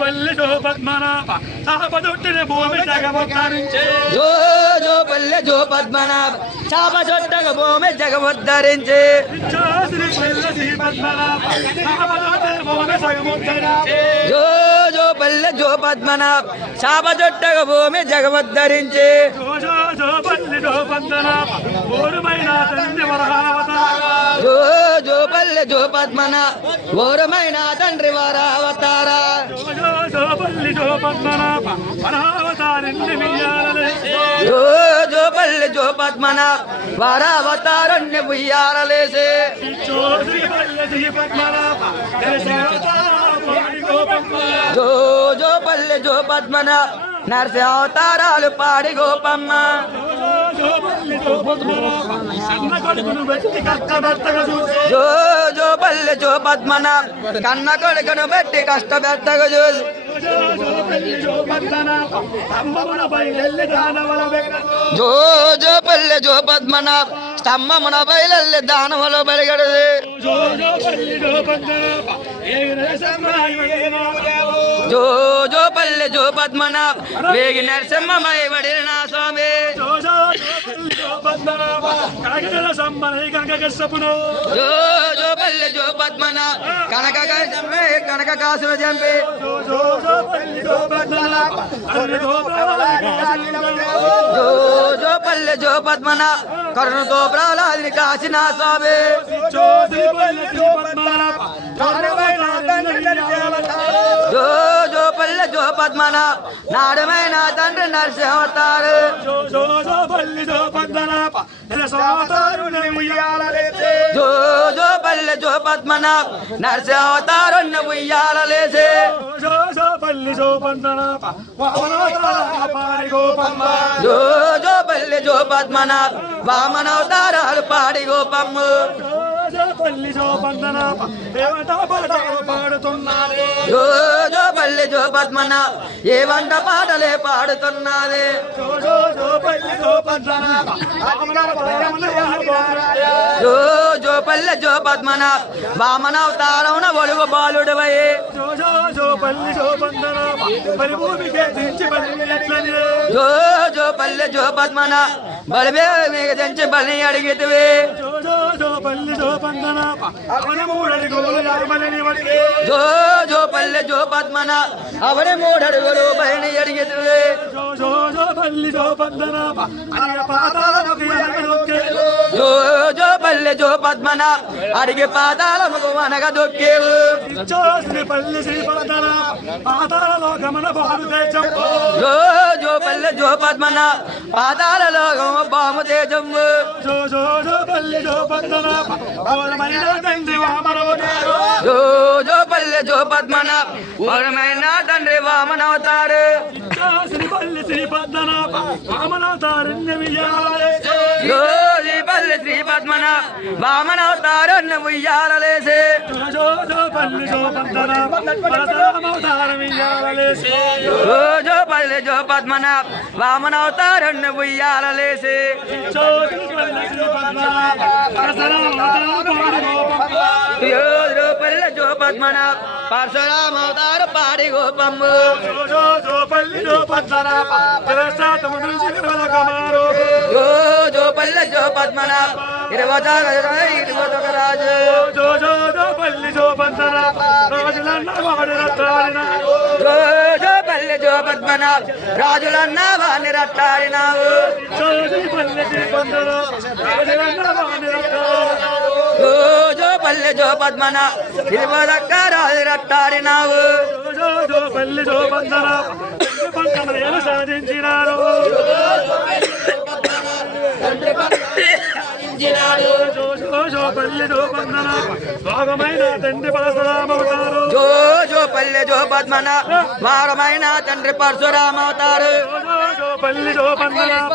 పల్లి పద్మనాభ తాపదొట్టిన భూమి జగమొత్తరించే జో జో పల్లె జో పద్మనాభ చాప చొట్టగ భూమి జగముద్ధరించి శ్రీ పల్లి శ్రీ పద్మనాభ తాపదొట్టిన భూమి జగమొత్తరించే జో జో పల్లె జో పద్మనాభ చాప చొట్టగ భూమి జగముద్ధరించి జో జో పల్లి జో పద్మనాభ ఓరుమైన తండ్రి వరహావతార జో జో పద్మనాభ ఘోరమైన తండ్రి వారావతార. జో జో పల్లి జో పద్మనాభ వారావతారణ్య ఉయ్యారలేసే జో జో పల్లె జో పద్మనాభ నరసింహ అవతారాలు పాడి గోపమ్మ. సన్న కొడుకును పెట్టి కష్టపెట్టగా చూసే. జో జో పల్లె జో పద్మనాభ కన్న కొడుకును బట్టి కష్టపెట్టగా చూసి జో జో పల్లె జో పద్మనాభ స్తంభమున బయలల్లి దానములో బలిగడది జో జో పల్లె జో పద్మనాభ వేగి నరసింహమై వడిన నా స్వామి కనకసప్పును జో జో పల్లె జో పద్మనాభ కనక చంపే కనక కాసులు చంపి జో జో పల్లె జో పద్మనాభ కరుణతో ప్రాలాదిని కాసిన స్వామి జో పద్మన జో పద్మనాభ నాడమైన తండ్రి నరసింహతారు. జో జో పల్లె జో పద్మనాభ నరసింహతారు ఉయ్యాలలేసే పల్లి జోపందనాప జో జో పల్లె జో పద్మనాభ వామనవతారాలు పాడి గోపమ్మ. పల్లి పాటలు పాడుతున్నారే. జో జో పల్లె జో పద్మనాభ ఏ వంట పాటలే పాడుతున్నది జో జో పల్లి జో జో పల్లె జో పద్మనాభ వామనవతారమున ఒలుగు బాలుడవై. జో జో జో పల్లి పరిభూమికే దించి జో జో పల్లె జో పద్మనాభ బలివే మీకు తెంచి బలి అడిగితివి. జో జో జో పల్లి అవన వడిగే. జో జో పల్లె జో పద్మనాభ అవని మూడడుగులు జో జో జో పల్లి జోపందనాప అనియ పాతాలకు జో జో పద్మనాభ అడిగి పాతాళముకు అనగ దొక్కేవు. పల్లి శ్రీ పాతాల లోకమన భారతదేశం జో జో పల్లె జో పద్మనాభ పాతాళలో బాము తేజము జో జో జో పల్లి జో జో పల్లె జో వరమైన తండ్రి వామనవతారు. జో శ్రీ పల్లి శ్రీ విజయాలే జో శ్రీ పల్లె శ్రీ పద్మనాభ వామనవతారు ఉయ్యాలలేసే. జో జో జో పల్లి జోపందనాప పరశురామవతార పల్లె జో ఉయ్యాలలేసే పల్లె జో పద్మనాభ పరశురామవతారు పాడి గోపమ్ము. జో జో జో పల్లి జోపందనాప పరశాతము నుంచి పల్లె జో పద్మనాభ ఇరవై ఇరవై రాజు. జో జో జో పల్లి జోపందనాప రాజులన్న జో జో పల్లె జో పద్మనాభ రాజులన్నా వాణ్ణి రట్టాడినావు జోజి పల్లె రాజులన్న పల్లె జో పద్మన తిరుమలక్కరాలు రట్టారి నావు పల్లె జో పద్మన సాధించినారు. పంటమనేలు జో జో జో భాగమైన తండ్రి పరశురామవుతారు జో జో పల్లె జో పద్మన భాగమైన తండ్రి పరశురామవుతారు జో జో పల్లి జోపందనాప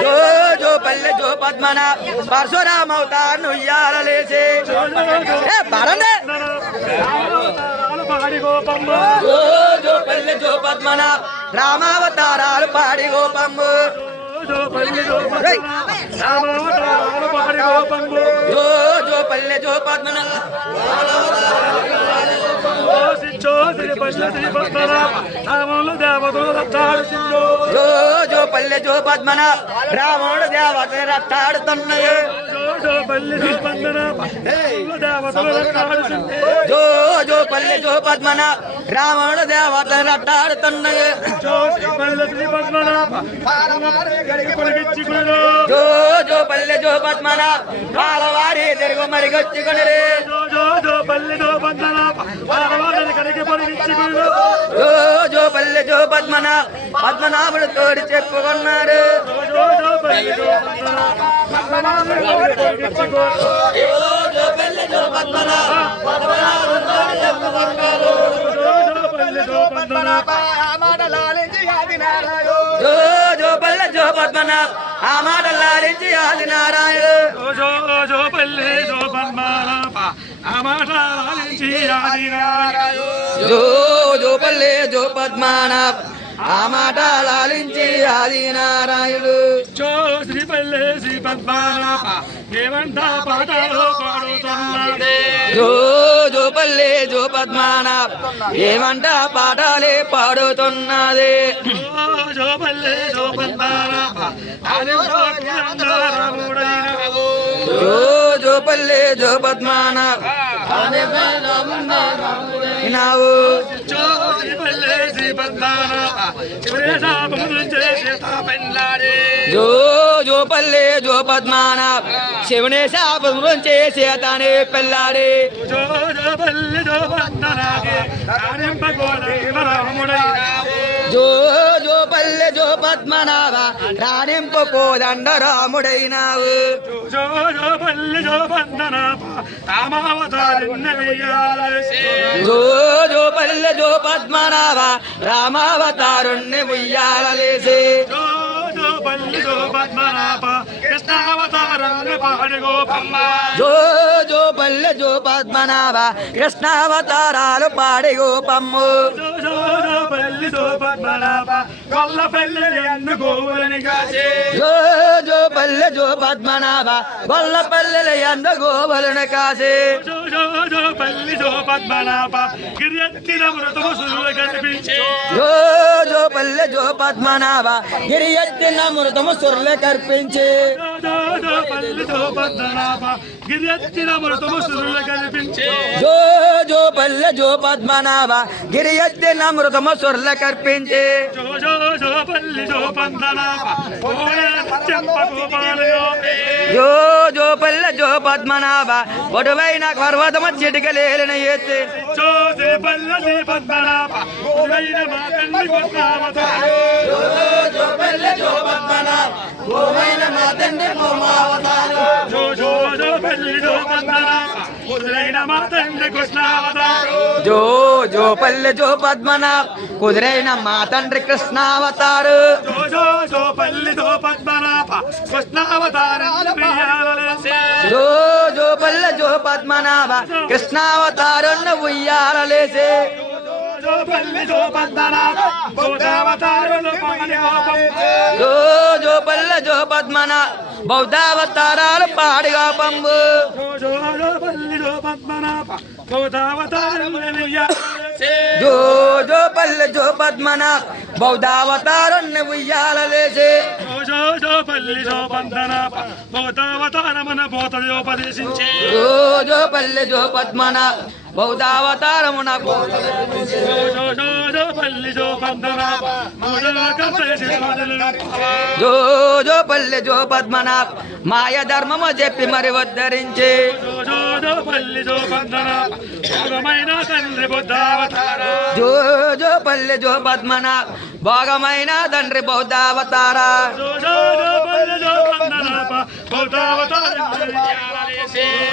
జో జో పల్లె జో పద్మన పరశురామవుతారు ఉయ్యాలలేసి పరందే పాడి గోపమ్మ జో జో పల్లె జో పద్మన రామావతారాలు పాడి గోపమ్మ जो पल्ले పల్లె జో పద్మన రాముడు దేవతలు రక్తాడుతున్నాయి జో పల్లె జో పద్మన. జో జో పల్లె పద్మన. రావణుడు దేవత రట్టాడుతున్నాయి పల్లె శ్రీ జో జో పల్లె జో పద్మన? పాలవారి తిరుగు మరిగొచ్చుకుని జో పల్లె జో పద్మనాభ పాలవాడని కడిగి పొడిగించుకును జో జో పల్లె జో పద్మన? పద్మనాభుడు తోడు చెప్పుకున్నారు. జో జో పల్లె జో పద్మనాభ పొడిగించుకును జో జో పల్లె జో జో జో పద్మనాభ ఆ మాట లాలించి ఆది నారాయణుడు జో జో పల్లె జో పద్మనాభ ఆ మాట లాలించి ఆదినారాయణ జో జో పల్లె జో పద్మన ఆ మాట లాలించి ఆది నారాయణుడు జో శ్రీ పల్లె శ్రీ పద్మనాభ ఏమంట పాటలో పాడుతున్నాడే జో జో పల్లె జో పద్మన. ఏమంట పాటలే పాడుతున్నది. జో జో పద్మన. వినావు. జో పల్లె శ్రీ పద్మనాభ శివరేశాపములు చేసేత పెళ్ళాడే జో జో పల్లె జో పద్మాన శివుని శాపం చేసే తానే పెళ్ళాడి జో జో పల్లె జో పద్మనాభే రాణింపగోడే రాముడైన జో జో పల్లె జో పద్మనాభ రాణింపు కోదండ రాముడైనావు జో జో పల్లె జో పద్మనాభ రామావతారిన్న వెయ్యాలే జో జో పల్లె జో పద్మనాభ రామావతారుణ్ణి ఉయ్యాలలేసి జో పల్లె జో పద్మనాభ జో పల్లె జో కృష్ణావతారాలు పాడి గోపమ్ము. జో జో పల్లె జో పద్మనాభ గొల్ల పల్లెల ఎంద గోవలను కాసి పల్లె జో పద్మనాభ గిరియత్తిన మృతము సురులు కనిపించే. జో పల్లె జో పద్మనాభ గిరియత్తిన మృతము సురులు కనిపించే. జో జో పల్లె జో పద్మనాభ గిరి ఎత్తిన మృతము సుర్ల కర్పించి జో జో జో పల్లి జో పందనాభ ఓయే చెంప గోపాలయోపే జో జో పల్లె జో పద్మనాభ పొడవైన పర్వతము చిటికలేలిన ఎత్తి జో శ్రీ పల్ల శ్రీ పద్మనాభ ఉదయన మా తండ్రి కొట్టావతారు జో జో జో పల్లి జో పందనాభ ఉదయన మా తండ్రి కృష్ణావతారు జో జో పల్లె జో పద్మనాభ కుదిరైన మా తండ్రి కృష్ణావతారు. జో జో జో పల్లి జో పద్మనాభ కృష్ణావతారం జో జో పల్లె జో పద్మనాభ కృష్ణావతారున్న ఉయ్యాలలేసే. జో పల్లి జో పద్మన బౌద్ధావతారాలు పాడిగా పంబు జో జో పల్లి జో పద్మన భూతయోపదేశించే జో జో పల్లె జో పద్మన బౌద్ధావతారమున నాకు. జో జో పల్లె జో పద్మన మాయ ధర్మము చెప్పి మరి ఉద్ధరించి. జో జో పల్లె జో పందనాభ భోగమైన తండ్రి బుద్ధావతార.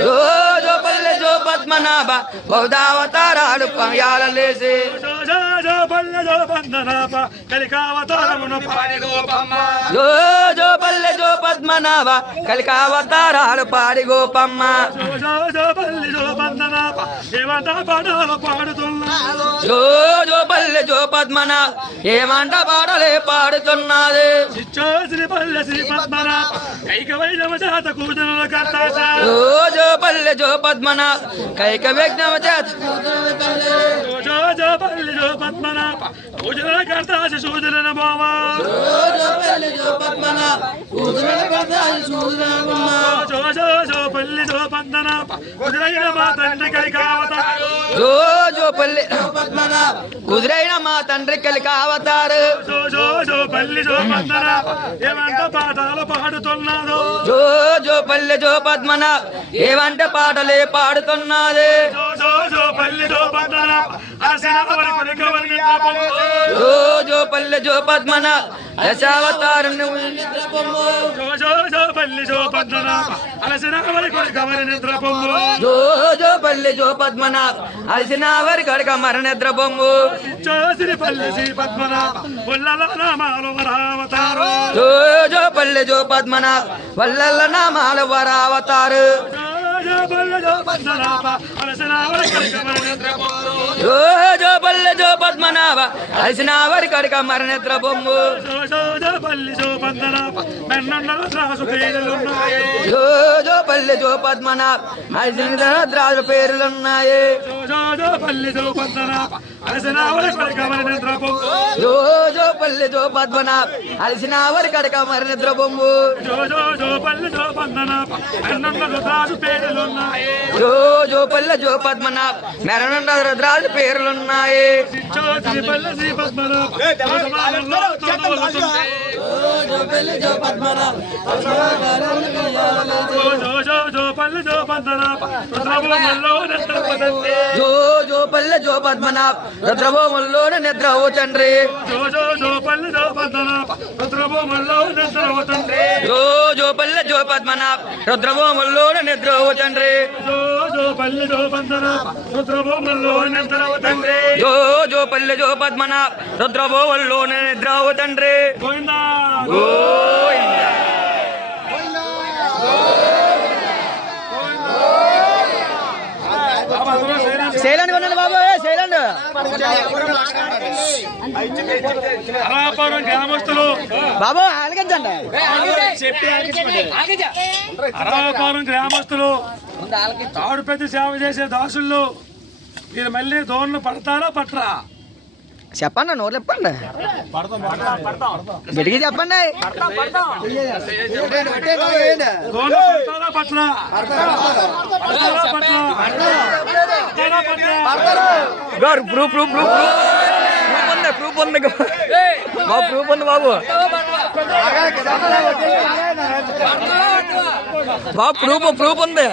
జో జో పద్మనాభ బౌద్ధావతారాలు పయాలలేసి జో జో జో పల్లి జో పందనాభ కలికావతారమున పాడి గోపమ్మ జో జో పల్లె జో పద్మనాభ కలికావతారాలు పాడి గోపమ్మ జో జో జో పల్లి జో పందనాభ దేవత పాటలు పాడుతున్నారు జో జో పల్లె జో పద్మనాభ ఏమంట పాటలే పాడుతున్నది జో పల్లె జో పద్మనాభ కైక విఘ్నమ చేత జో జో జో కుదిర కర్తాశ సూదులను బావా జో పల్లె జో పద్మనాభ. పల్లి జో కుదిరైన మా తండ్రి కలికావతారు జో జో పల్లె పద్మనాభ కుదురైన మా తండ్రి కలిక అవతారు జో జో జో పల్లి జో పందన ఏమంట పాఠాలు జో జో పల్లె జో పద్మనాభ. ఏవంటే పాటలే పాడుతున్నది జో జో జో పల్లి జో పద్మనాభ. జో జో జో పల్లి జో నిద్ర పొంగు జో జో పల్లె జో పద్మనాభ అలసిన వారి కడక మర నిద్ర బొంగు జోసిరి పల్లి శ్రీ పద్మన జో జో పల్లె జో వల్లల్ల నామాల వరావతారు. జో జో పద్మనాభ అలసిన వారి కడక మర నిద్ర బొంగు జో పల్లె జో పద్మనాభ అలసిన ద్రాజు పేర్లున్నాయి జో పల్లె జో పద్మనాభ అలసిన వారి కడక మర నిద్ర బొంగు జో జో జో పల్లె జో పద్మనాభ పెన్నుండల త్రాసు పేరులున్నాయి జో జో పల్లె జో పద్మనాభ. మెరణ రుద్రాజు పేర్లున్నాయి. జో పల్లె జో పద్మనాభ. జో జో పల్లె జో పద్మనాభ. రుద్రభూముల్లోన నిద్ర ఓ తండ్రి. జో జో పల్లె జో పద్మనాభ. రుద్రభూముల్లోన నిద్ర ఓ తండ్రి. జో జో జో జో పల్లె జో పద్మనాభ. రుద్రభూముల్లోన నిద్ర ఓ తండ్రి. శైలండి కొనండి బాబు శైలండి? అరాపురం గ్రామస్తులు. బాబు ఆలకించండి. గ్రామస్తులు. తాడుపెట్టి సేవ చేసే దాసులు మీరు మళ్ళీ దోణలు పడతారా పట్టరా? చెప్పండి నోరు చెప్పండి గట్టిగా చెప్పండి. దోణలు ఉంది ప్రూఫ్ ఉంది బాబు ప్రూఫ్ ఉంది బాబు. బాబు ప్రూఫ్ ప్రూఫ్ ఉంది.